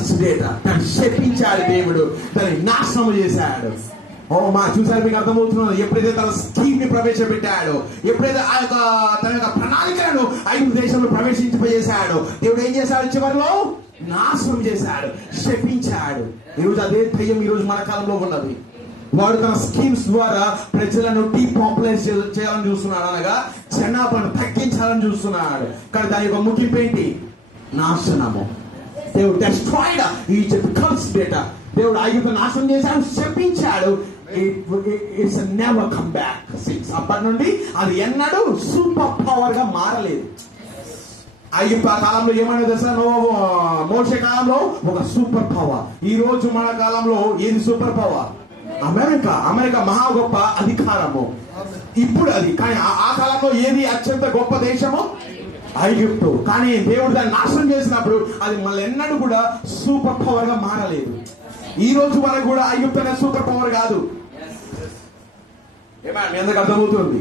Curse data, దాన్ని శపించాడు దేవుడు, దాన్ని నాశనం చేశాడు. ఓ మా చూసారు, మీకు అర్థమవుతున్నాడు? ఎప్పుడైతే తన స్కీమ్ ని ప్రవేశపెట్టాడో, ఎప్పుడైతే ఆ యొక్క తన యొక్క ప్రణాళికలను ఐగుప్తు దేశంలో ప్రవేశింపజేశాడో, దేవుడు ఏం చేశాడు? చివరిలో నాశనం చేశాడు, శపించాడు. ఈరోజు అదే దయ్యం ఈరోజు మన కాలంలో ఉన్నది. వాడు తన స్కీమ్స్ ద్వారా ప్రజలను డీపాపులైజ్ చేయాలని చూస్తున్నాడు, అనగా జనాభాను తగ్గించాలని చూస్తున్నాడు. కానీ దాని యొక్క ముగింపు ఏంటి? నాశనము. దేవుడు డెస్ట్రాయిడ్ ఈజిప్ట్, కర్స్ డేటా. దేవుడు ఐగుప్తు నాశనం చేశాడు, శపించాడు. It's never come back. అప్పటి నుండి అది ఎన్నడూ సూపర్ పవర్ గా మారలేదు. ఐగుప్తు ఆ కాలంలో ఏమైనా తెలుసా? మోషే కాలంలో ఒక సూపర్ పవర్. ఈ రోజు మన కాలంలో ఏది సూపర్ పవర్? అమెరికా మహా గొప్ప అధికారము ఇప్పుడు అది. కానీ ఆ కాలంలో ఏది అత్యంత గొప్ప దేశము? ఐగుప్తు. కానీ దేవుడు దాన్ని నాశనం చేసినప్పుడు అది మళ్ళీ ఎన్నడూ కూడా సూపర్ పవర్ గా మారలేదు. ఈ రోజు వరకు కూడా ఐగుప్తు అనే సూపర్ పవర్ కాదు. ఏమన్నా మీ అందరికి అర్థమవుతుంది?